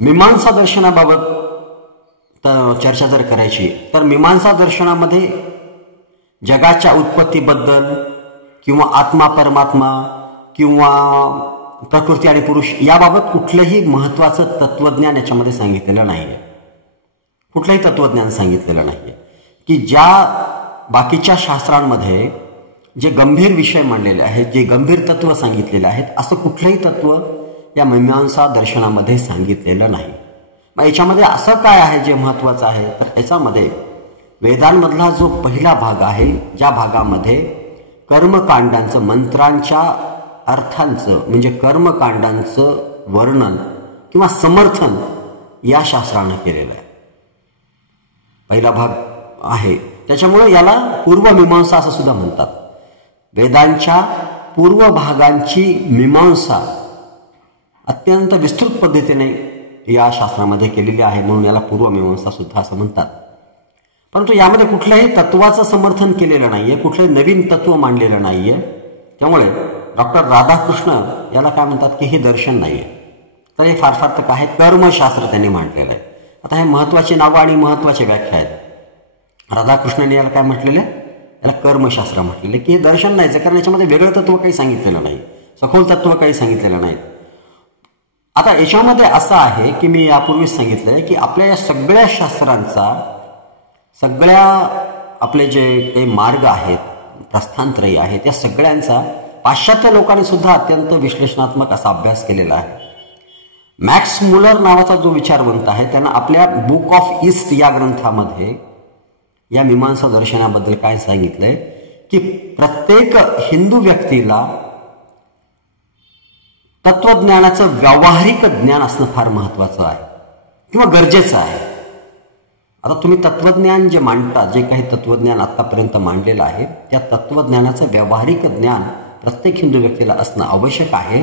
मीमांसा दर्शनाबाबत चर्चा जर करायची तर मीमांसा दर्शनामध्ये जगाच्या उत्पत्तीबद्दल किंवा आत्मा परमात्मा किंवा प्रकृती आणि पुरुष याबाबत कुठलंही महत्त्वाचं तत्वज्ञान याच्यामध्ये सांगितलेलं नाही आहे. कुठलंही तत्वज्ञान सांगितलेलं नाही आहे की ज्या बाकीच्या शास्त्रांमध्ये जे गंभीर विषय मांडलेले आहेत, जे गंभीर तत्व सांगितलेले आहेत, असं कुठलंही तत्व या मीमांसा दर्शनामध्ये सांगितलेलं नाही. मग याच्यामध्ये असं काय आहे जे महत्त्वाचं आहे, तर याच्यामध्ये वेदांमधला जो पहिला भाग आहे, ज्या भागामध्ये कर्मकांडांचं, मंत्रांच्या अर्थांचं म्हणजे कर्मकांडांचं वर्णन किंवा समर्थन या शास्त्रानं केलेलं आहे, पहिला भाग आहे. त्याच्यामुळे याला पूर्वमीमांसा असं सुद्धा म्हणतात. वेदांच्या पूर्व भागांची मीमांसा अत्यंत विस्तृत पद्धतीने या शास्त्रामध्ये केलेली आहे, म्हणून याला पूर्वमीमांसा सुद्धा असं म्हणतात. परंतु यामध्ये कुठल्याही तत्वाचं समर्थन केलेलं नाहीये, कुठलंही नवीन तत्व मांडलेलं नाहीये. त्यामुळे डॉक्टर राधाकृष्ण याला काय म्हणतात की हे दर्शन नाहीये, तर हे फार फार तर काय कर्मशास्त्र त्यांनी मांडलेलं आहे. आता हे महत्वाची नावं आणि महत्वाची व्याख्या आहेत. राधाकृष्णांनी याला काय म्हटलेलं आहे, याला कर्मशास्त्र म्हटलेलं की हे दर्शन नाहीचं, कारण याच्यामध्ये वेगळं तत्व काही सांगितलेलं नाही, सखोल तत्व काही सांगितलेलं नाही. आता याच्यामध्ये असं आहे की मी यापूर्वीच सांगितलंय की आपल्या या सगळ्या शास्त्रांचा, सगळ्या आपले जे काही मार्ग आहेत, प्रस्थानत्रयी आहेत, या सगळ्यांचा पाश्चात्य लोकांनी सुद्धा अत्यंत विश्लेषणात्मक असा अभ्यास केलेला आहे. मॅक्स मुलर नावाचा जो विचारवंत आहे त्यानं आपल्या बुक ऑफ ईस्ट या ग्रंथामध्ये या मीमांसा दर्शनाबद्दल काय सांगितलंय की प्रत्येक हिंदू व्यक्तीला तत्वज्ञानाचं व्यावहारिक ज्ञान असणं फार महत्वाचं आहे किंवा गरजेचं आहे. आता तुम्ही तत्वज्ञान जे मांडता, जे काही तत्वज्ञान आतापर्यंत मांडलेलं आहे, त्या तत्वज्ञानाचं व्यावहारिक ज्ञान प्रत्येक हिंदू व्यक्तीला असणं आवश्यक आहे.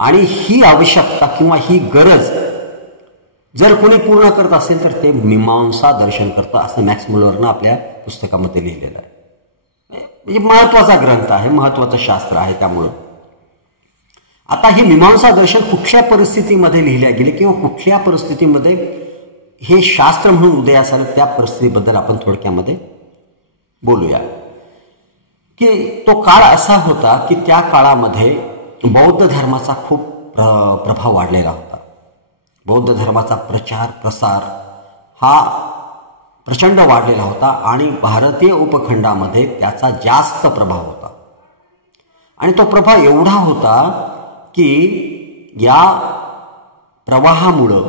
आणि ही आवश्यकता किंवा ही गरज जर कोणी पूर्ण करत असेल तर ते मीमांसा दर्शन करतं, असं मॅक्स मुलरनं आपल्या पुस्तकामध्ये लिहिलेलं आहे. म्हणजे महत्वाचा ग्रंथ आहे, महत्वाचं शास्त्र आहे. त्यामुळं आता हे मीमांसा दर्शन कुठल्या परिस्थितीमध्ये लिहिल्या गेले किंवा कुठल्या परिस्थितीमध्ये हे शास्त्र म्हणून उदयास आलं, त्या परिस्थितीबद्दल आपण थोडक्यामध्ये बोलूया. की तो काळ असा होता की त्या काळामध्ये बौद्ध धर्माचा खूप प्रभाव वाढलेला होता. बौद्ध धर्माचा प्रचार प्रसार हा प्रचंड वाढलेला होता आणि भारतीय उपखंडामध्ये त्याचा जास्त प्रभाव होता. आणि तो प्रभाव एवढा होता की या प्रवाहामुळं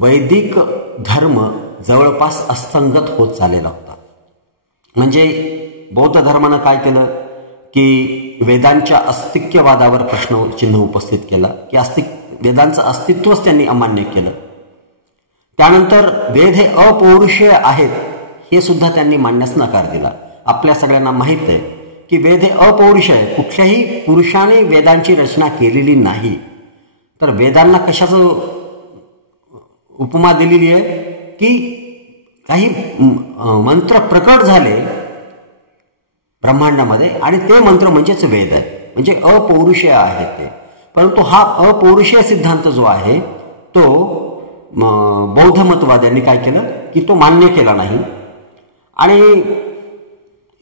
वैदिक धर्म जवळपास अस्తంगत होत चाललेला होता. म्हणजे बौद्ध धर्मानं काय केलं की वेदांच्या अस्तित्ववादावर प्रश्नचिन्ह उपस्थित केला की वेदांचं अस्तित्वच त्यांनी अमान्य केलं. त्यानंतर वेद हे अपौरुषेय आहेत हे सुद्धा त्यांनी मानण्यास नकार दिला. आपल्या सगळ्यांना माहीत आहे की वेद हे अपौरुषेय आहे, कुठल्याही पुरुषाने वेदांची रचना केलेली नाही. तर वेदांना कशाचं उपमा दिलेली आहे की काही मंत्र प्रकट झाले ब्रह्मांडामध्ये आणि ते मंत्र म्हणजेच वेद आहे, म्हणजे अपौरुषेय आहे ते. परंतु हा अपौरुषेय सिद्धांत जो आहे तो बौद्ध मतवाद्यांनी काय केलं की तो मान्य केला नाही. आणि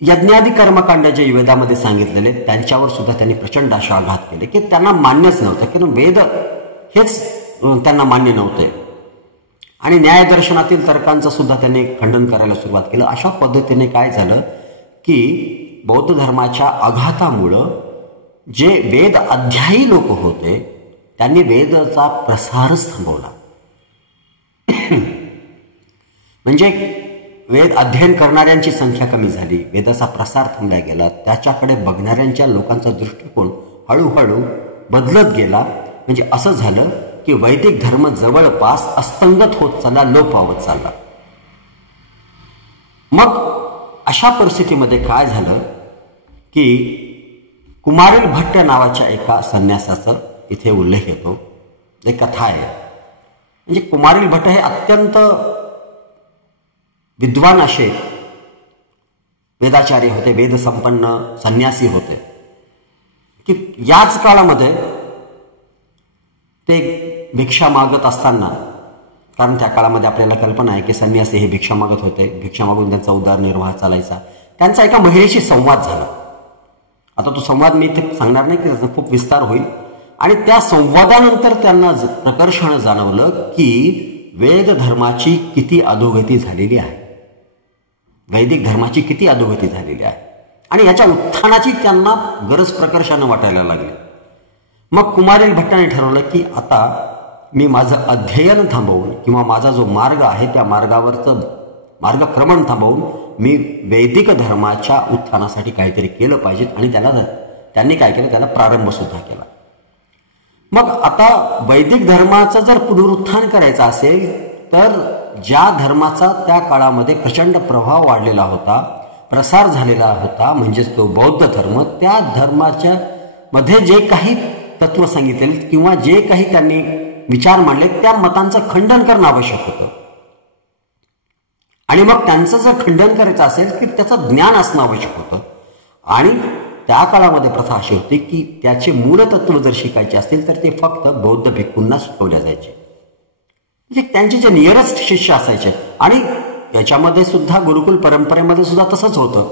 यज्ञादी कर्मकांड जे वेदामध्ये सांगितलेले त्यांच्यावर सुद्धा त्यांनी प्रचंड असे आघात केले की त्यांना मान्यच नव्हतं, की वेद हेच त्यांना मान्य नव्हते. आणि न्यायदर्शनातील तर्कांचं सुद्धा त्यांनी खंडन करायला सुरुवात केलं. अशा पद्धतीने काय झालं की बौद्ध धर्माच्या आघातामुळं जे वेद अध्यायी लोक होते त्यांनी वेदाचा प्रसारच थांबवला. म्हणजे वेद अध्ययन करणाऱ्यांची संख्या कमी झाली, वेदाचा प्रसार थांबला गेला, त्याच्याकडे बघणाऱ्यांच्या लोकांचा दृष्टिकोन हळूहळू बदलत गेला. म्हणजे असं झालं की वैदिक धर्म जवळपास अस्తంगत होत चालला, लोप पावत चालला. मग अशा परिस्थितीमध्ये काय झालं की कुमारिल भट्ट नावाच्या एका संन्यासाचा इथे उल्लेख येतो, एक कथा आहे. म्हणजे कुमारिल भट्ट हे अत्यंत विद्वान असे वेदाचार्य होते, वेदसंपन्न संन्यासी होते. की याच काळामध्ये ते भिक्षा मागत असताना कारण त्या काळामध्ये आपल्याला कल्पना आहे की संन्यासी हे भिक्षा मागत होते, भिक्षा मागून त्यांचा उदरनिर्वाह चालायचा. त्यांचा एका महिलेशी संवाद झाला. आता तो संवाद मी इथे सांगणार नाही की त्याचा खूप विस्तार होईल. आणि त्या संवादानंतर त्यांना प्रकर्षानं जाणवलं की वेद धर्माची किती अधोगती झालेली आहे, वैदिक धर्माची किती अधोगती झालेली आहे, आणि याच्या उत्थानाची त्यांना गरज प्रकर्षानं वाटायला लागली. मग कुमारिल भट्टाने ठरवलं की आता मी माझं अध्ययन थांबवून किंवा माझा जो मार्ग आहे त्या मार्गावरचं मार्गक्रमण थांबवून मी वैदिक धर्माच्या उत्थानासाठी काहीतरी केलं पाहिजे. आणि त्यांनी काय केलं, त्याला प्रारंभ सुद्धा केला. मग आता वैदिक धर्माचं जर पुनरुत्थान करायचं असेल तर ज्या धर्माचा त्या काळामध्ये प्रचंड प्रभाव वाढलेला होता, प्रसार झालेला होता, म्हणजेच तो बौद्ध धर्म, त्या धर्माच्या मध्ये जे काही तत्व सांगितले किंवा जे काही त्यांनी विचार मांडले त्या मतांचं खंडन करणं आवश्यक होतं. आणि मग त्यांचं जर खंडन करायचं असेल की त्याचं ज्ञान असणं आवश्यक होतं. आणि त्या काळामध्ये प्रथा अशी होती की त्याचे मूलतत्व जर शिकायचे असतील तर ते फक्त बौद्ध भिक्खूंना शिकवले जायचे, म्हणजे त्यांचे जे नियरेस्ट शिष्य असायचे. आणि याच्यामध्ये सुद्धा गुरुकुल परंपरेमध्ये सुद्धा तसंच होतं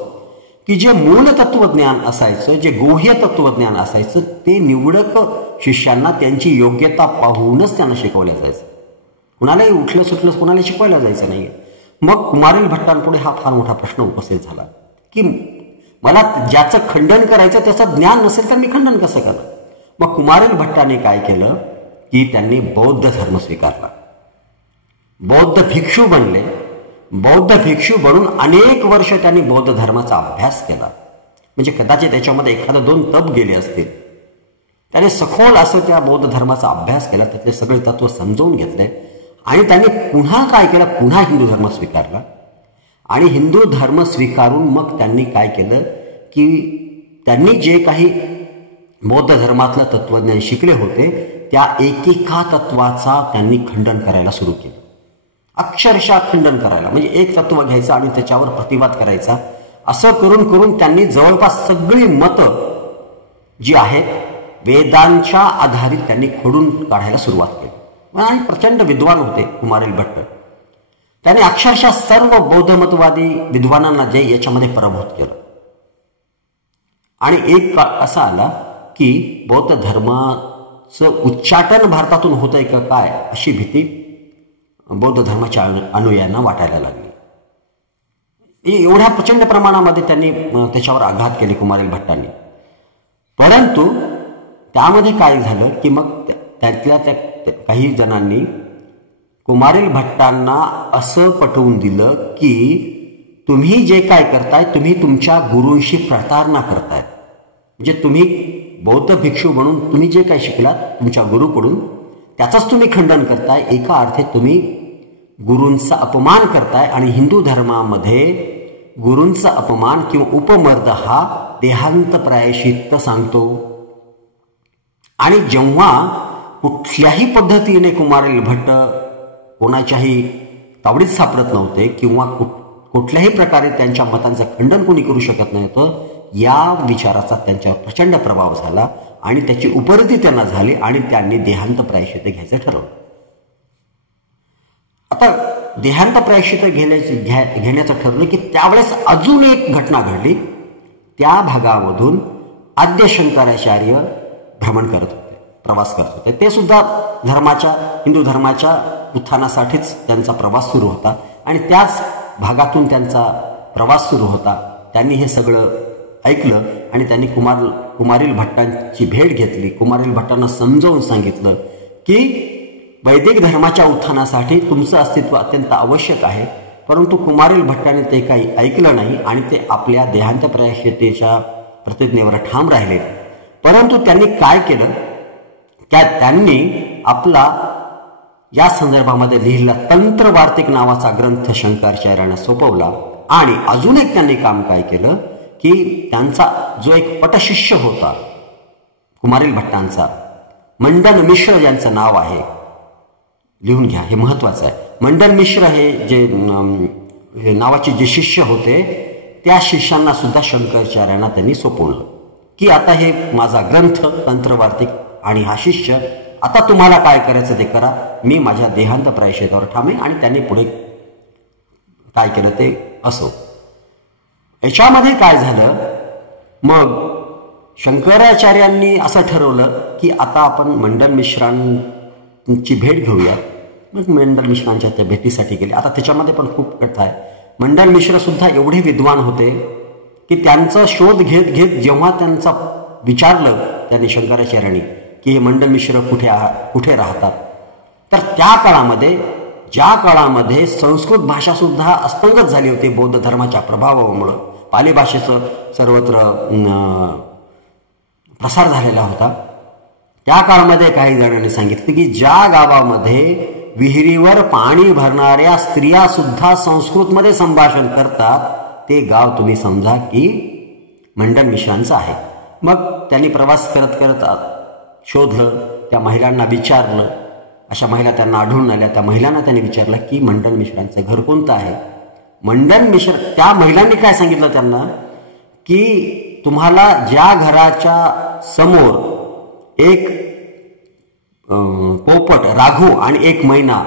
की जे मूल तत्वज्ञान असायचं, जे गुह्य तत्वज्ञान असायचं, ते निवडक शिष्यांना त्यांची योग्यता पाहूनच त्यांना शिकवल्या जायचं. कुणालाही उठलं सुटलं कुणाला शिकवायला जायचं नाही. मग कुमारिल भट्टांपुढे हा फार मोठा प्रश्न उपस्थित झाला की मला ज्याचं खंडन करायचं त्याचं ज्ञान नसेल तर मी खंडन कसं करणार. मग कुमारिल भट्टाने काय केलं की त्यांनी बौद्ध धर्म स्वीकारला, बौद्ध भिक्षू बनले. बौद्ध भिक्षू बनून अनेक वर्ष त्यांनी बौद्ध धर्माचा अभ्यास केला. म्हणजे कदाचित त्याच्यामध्ये एखादं 2 तप गेले असतील. त्याने सखोल असं त्या बौद्ध धर्माचा अभ्यास केला, त्यातले सगळे तत्व समजवून घेतले. आणि त्यांनी पुन्हा काय केलं, पुन्हा हिंदू धर्म स्वीकारला. आणि हिंदू धर्म स्वीकारून मग त्यांनी काय केलं की त्यांनी जे काही बौद्ध धर्मातलं तत्वज्ञान शिकले होते त्या एकेका तत्वाचा त्यांनी खंडन करायला सुरू केलं, अक्षरशः खंडन करायला. म्हणजे एक तत्व घ्यायचं आणि त्याच्यावर प्रतिवाद करायचा. असं करून करून त्यांनी जवळपास सगळी मतं जी आहेत वेदांच्या आधारित त्यांनी खोडून काढायला सुरुवात केली. आणि प्रचंड विद्वान होते कुमारिल भट्ट. त्याने अक्षरशः सर्व बौद्ध मतवादी विद्वानांना जे याच्यामध्ये पराभूत केलं. आणि एक काळ असा आला की बौद्ध धर्माचं उच्चाटन भारतातून होतंय का काय अशी भीती बौद्ध धर्माच्या अनुयायांना वाटायला लागली. एवढ्या प्रचंड प्रमाणामध्ये त्यांनी त्याच्यावर आघात केले कुमारिल भट्टांनी. परंतु त्यामध्ये काय झालं की मग त्यातल्या त्या काही जणांनी कुमारिल भट्टांना असं पटवून दिलं की तुम्ही जे काय करताय तुम्ही तुमच्या गुरूंशी प्रतारणा करताय. म्हणजे तुम्ही बौद्ध भिक्षू म्हणून तुम्ही जे काय शिकलात तुमच्या गुरुकडून त्याचंच तुम्ही खंडन करताय. एका अर्थी तुम्ही गुरूंचा अपमान करताय. आणि हिंदू धर्मामध्ये गुरूंचा अपमान किंवा उपमर्द हा देहांत प्रायश्चित्त सांगतो. आणि जेव्हा कुठल्याही पद्धतीने कुमारिल भट्ट कोणाच्याही तावडीत सापडत नव्हते किंवा कुठल्याही प्रकारे त्यांच्या मतांचं खंडन कोणी करू शकत नव्हतं, या विचाराचा त्यांच्यावर प्रचंड प्रभाव झाला आणि त्याची उपरती त्यांना झाली आणि त्यांनी देहांत प्रायश्चित्त घ्यायचं ठरवलं. आता देहांत प्रायश्चित्त घेण्याचं ठरवलं की त्यावेळेस अजून एक घटना घडली. त्या भागामधून आद्य शंकराचार्य भ्रमण करत होते, प्रवास करत होते. ते सुद्धा हिंदू धर्माच्या उत्थानासाठीच त्यांचा प्रवास सुरू होता आणि त्याच भागातून त्यांचा प्रवास सुरू होता. त्यांनी हे सगळं ऐकलं आणि त्यांनी कुमारिल भट्टांची भेट घेतली. कुमारिल भट्टांना समजावून सांगितलं की वैदिक धर्माच्या उत्थानासाठी तुमचं अस्तित्व अत्यंत आवश्यक आहे. परंतु कुमारिल भट्टाने ते काही ऐकलं नाही आणि ते आपल्या देहांत प्रायश्चित्तेच्या प्रतिज्ञेवर ठाम राहिले. परंतु त्यांनी काय केलं, त्यांनी आपला या संदर्भामध्ये लिहिलेला तंत्रवार्तिक नावाचा ग्रंथ शंकराचार्यांना सोपवला. आणि अजून एक त्यांनी काम काय केलं की त्यांचा जो एक पटशिष्य होता कुमारिल भट्टांचा, मंडन मिश्र यांचं नाव आहे, लिहून घ्या, हे महत्वाचं आहे. मंडन मिश्र हे जे नावाचे जे शिष्य होते त्या शिष्यांना सुद्धा शंकराचार्यांना त्यांनी सोपवलं की आता हे माझा ग्रंथ तंत्रवार्तिक आणि हा शिष्य आता तुम्हाला काय करायचं ते करा, मी माझ्या देहांत प्रायश्चित्तावर ठाम आहे. आणि त्यांनी पुढे काय केलं ते असो. याच्यामध्ये काय झालं, मग शंकराचार्यांनी असं ठरवलं की आता आपण मंडन मिश्रांची भेट घेऊया. मग मंडन मिश्रांच्या त्या भेटीसाठी गेले. आता त्याच्यामध्ये पण खूप कथा आहे. मंडन मिश्र सुद्धा एवढे विद्वान होते की त्यांचा शोध घेत घेत जेव्हा त्यांचा विचारलं त्यांनी शंकराचार्यांनी की हे मंडन मिश्र कुठे राहतात, तर त्या काळामध्ये, ज्या काळामध्ये संस्कृत भाषा सुद्धा अस्तंगत झाली होती बौद्ध धर्माच्या प्रभावामुळं, पाली भाषेचं सर्वत्र प्रसार झालेला होता, त्या काळामध्ये काही जणांनी सांगितलं की ज्या गावामध्ये विहिरीवर पाणी भरणाऱ्या स्त्रिया सुद्धा संस्कृतमध्ये संभाषण करतात ते गाव तुम्ही समजा की मंडन मिश्रांचं आहे. मग त्यांनी प्रवास करत करत शोधलं, त्या महिलांना विचारलं, अशा महिला त्यांना आढळून आल्या. त्या महिलांना त्यांनी विचारलं की मंडन मिश्रांचं घर कोणतं आहे. मंडन मिश्र, त्या महिलांनी काय सांगितलं त्यांना की तुम्हाला ज्या घराच्या समोर एक पोपट राघू आणि एक मैना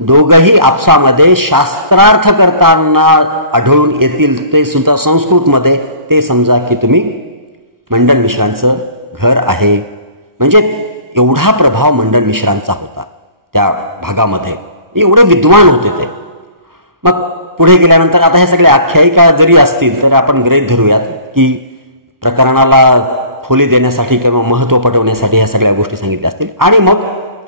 दोघंही आपसामध्ये शास्त्रार्थ करताना आढळून येतील, ते सुद्धा संस्कृतमध्ये, ते समजा की तुम्ही मंडन मिश्रांचं घर आहे. म्हणजे एवढा प्रभाव मंडन मिश्रांचा होता त्या भागामध्ये, एवढे विद्वान होते ते. मग पुढे गेल्यानंतर आता हे सगळे आख्यायिका जरी असतील तर आपण गृहीत धरूयात की प्रकरणाला खोली देण्यासाठी किंवा महत्त्व पटवण्यासाठी ह्या सगळ्या गोष्टी सांगितल्या असतील. आणि मग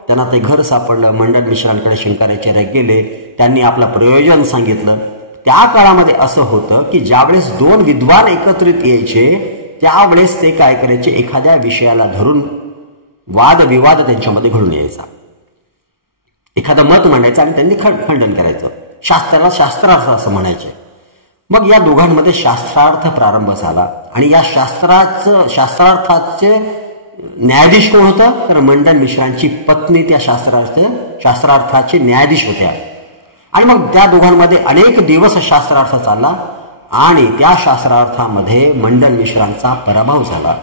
त्यांना ते घर सापडलं. मंडन मिश्रांकडे शंकराचार्य गेले, त्यांनी आपलं प्रयोजन सांगितलं. त्या काळामध्ये असं होतं की ज्यावेळेस दोन विद्वान एकत्रित यायचे त्यावेळेस ते काय करायचे, एखाद्या विषयाला धरून वादविवाद त्यांच्यामध्ये घडून यायचा, एखादं मत मांडायचं आणि त्यांनी खंडन करायचं. शास्त्राला शास्त्रार्थ असं म्हणायचे. मग या दोघांमध्ये शास्त्रार्थ प्रारंभ झाला आणि या शास्त्रार्थाचे न्यायाधीश कोण होतं, तर मंडन मिश्रांची पत्नी त्या शास्त्रार्थाचे न्यायाधीश होत्या. आणि मग त्या दोघांमध्ये अनेक दिवस शास्त्रार्थ चालला आणि त्या शास्त्रार्थामध्ये मंडन मिश्रांचा पराभव झाला.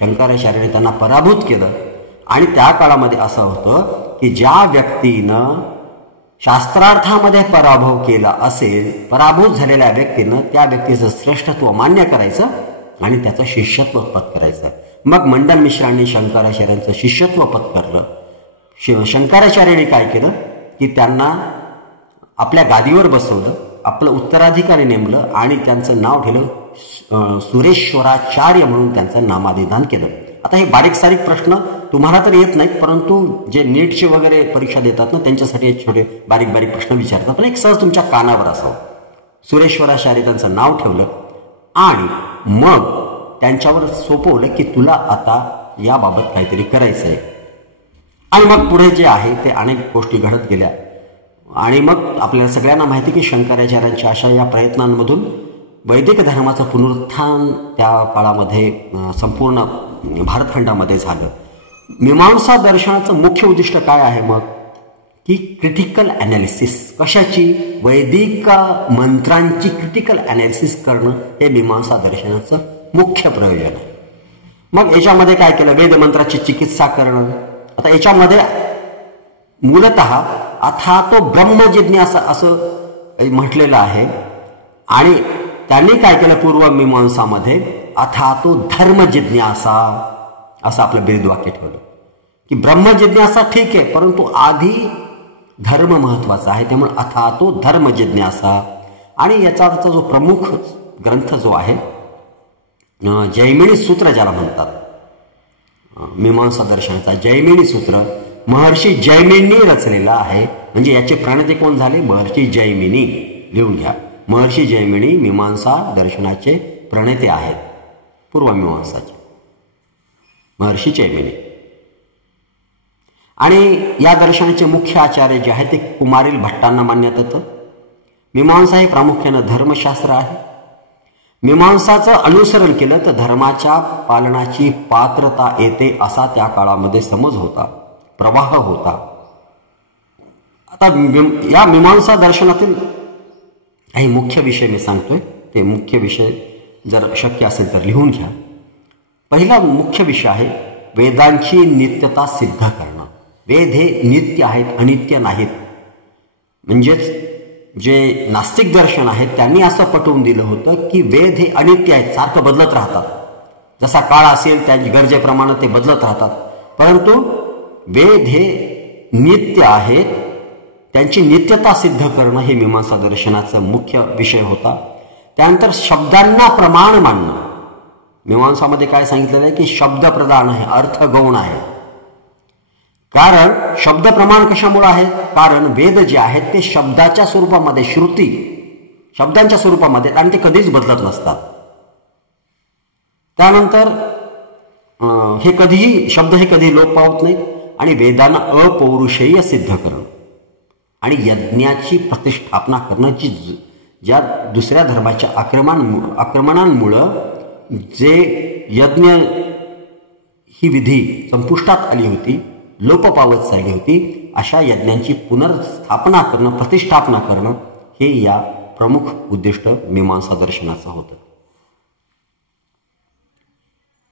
शंकराचार्याने त्यांना पराभूत केलं. आणि त्या काळामध्ये असं होतं की ज्या व्यक्तीनं शास्त्रार्थामध्ये पराभव केला असेल, पराभूत झालेल्या व्यक्तीनं त्या व्यक्तीचं श्रेष्ठत्व मान्य करायचं आणि त्याचं शिष्यत्व पत्करायचं. मग मंडन मिश्रांनी शंकराचार्यांचं शिष्यत्व पत्करलं. शंकराचार्यांनी काय केलं की त्यांना आपल्या गादीवर बसवलं, आपलं उत्तराधिकारी नेमलं आणि त्यांचं नाव ठेवलं सुरेश्वराचार्य म्हणून त्यांचं नामाभिधान केलं. आता हे बारीक सारीक प्रश्न तुम्हाला तर येत नाहीत, परंतु जे नीटची वगैरे परीक्षा देतात ना त्यांच्यासाठी एक छोटे बारीक बारीक प्रश्न विचारतात, पण एक सहज तुमच्या कानावर असावं. सुरेश्वराचार्य त्यांचं नाव ठेवलं आणि मग त्यांच्यावर सोपवलं की तुला आता याबाबत काहीतरी करायचं आहे. आणि मग पुढे जे आहे ते अनेक गोष्टी घडत गेल्या. आणि मग आपल्याला सगळ्यांना माहिती की शंकराचार्यांच्या अशा या प्रयत्नांमधून वैदिक धर्माचं पुनरुत्थान त्या काळामध्ये संपूर्ण भारतखंडामध्ये झालं. मीमांसा दर्शनाचं मुख्य उद्दिष्ट काय आहे मग, की क्रिटिकल ॲनालिसिस. कशाची, वैदिक मंत्रांची क्रिटिकल ॲनालिसिस करणं हे मीमांसा दर्शनाचं मुख्य प्रयोजन आहे. मग याच्यामध्ये काय केलं, वेदमंत्राची चिकित्सा करणं. आता याच्यामध्ये मूलतः अथातो ब्रह्मजिज्ञासा असं म्हटलेलं आहे. आणि त्यांनी काय केलं पूर्वमीमांसामध्ये, अथातो धर्मजिज्ञासा असं आपलं ब्रीदवाक्य ठेवलं की ब्रह्मजिज्ञासा ठीक आहे, परंतु आधी धर्म महत्वाचा आहे, त्यामुळे अथातो धर्मजिज्ञासा. आणि याचा जो प्रमुख ग्रंथ जो आहे जैमिनी सूत्र ज्याला म्हणतात, मीमांसा दर्शनाचा जैमिनी सूत्र महर्षी जैमिनी रचलेला आहे. म्हणजे याचे प्रणेते कोण झाले, महर्षी जैमिनी. लिहून घ्या, महर्षी जैमिनी मीमांसा दर्शनाचे प्रणेते आहेत, पूर्वमीमांसाचे महर्षी जैमिनी. आणि या दर्शनाचे मुख्य आचार्य जे आहे ते कुमारील भट्टांना मानण्यात येतं. मीमांसा हे प्रामुख्यानं धर्मशास्त्र आहे. मीमांसाचं अनुसरण केलं तर धर्माच्या पालनाची पात्रता येते असा त्या काळामध्ये समज होता, प्रवाह होता. आता या मीमांसा दर्शनातील काही मुख्य विषय मी सांगतोय, ते मुख्य विषय जर शक्य असेल तर लिहून घ्या. पहिला मुख्य विषय आहे वेदांची नित्यता सिद्ध करणं. वेद हे नित्य आहेत, अनित्य नाहीत. म्हणजेच जे नास्तिक दर्शन आहेत त्यांनी असं पटवून दिलं होतं की वेद हे अनित्य आहेत, सारखं बदलत राहतात. जसा काळ असेल त्या गरजेप्रमाणे ते बदलत राहतात. परंतु वेद हे नित्य आहेत, त्यांची नित्यता सिद्ध करणं हे मीमांसा दर्शनाचा मुख्य विषय होता. त्यानंतर शब्दांना प्रमाण मानणं. मीमांसामध्ये काय सांगितलेलं आहे की शब्द प्रधान आहे, अर्थ गौण आहे. कारण शब्द प्रमाण कशामुळे आहे? कारण वेद जे आहेत ते शब्दाच्या स्वरूपामध्ये, श्रुती शब्दांच्या स्वरूपामध्ये, आणि ते कधीच बदलत नसतात. त्यानंतर हे कधीही शब्द हे कधी लोप पावत नाहीत. आणि वेदांना अपौरुषेय सिद्ध करणं आणि यज्ञाची प्रतिष्ठापना करणं, ज्या दुसऱ्या धर्माच्या आक्रमणांमुळं जे यज्ञ ही विधी संपुष्टात आली होती, लोप पावत चालली होती, अशा यज्ञांची पुनर्स्थापना करणं, प्रतिष्ठापना करणं हे या प्रमुख उद्दिष्ट मीमांसा दर्शनाचं होतं.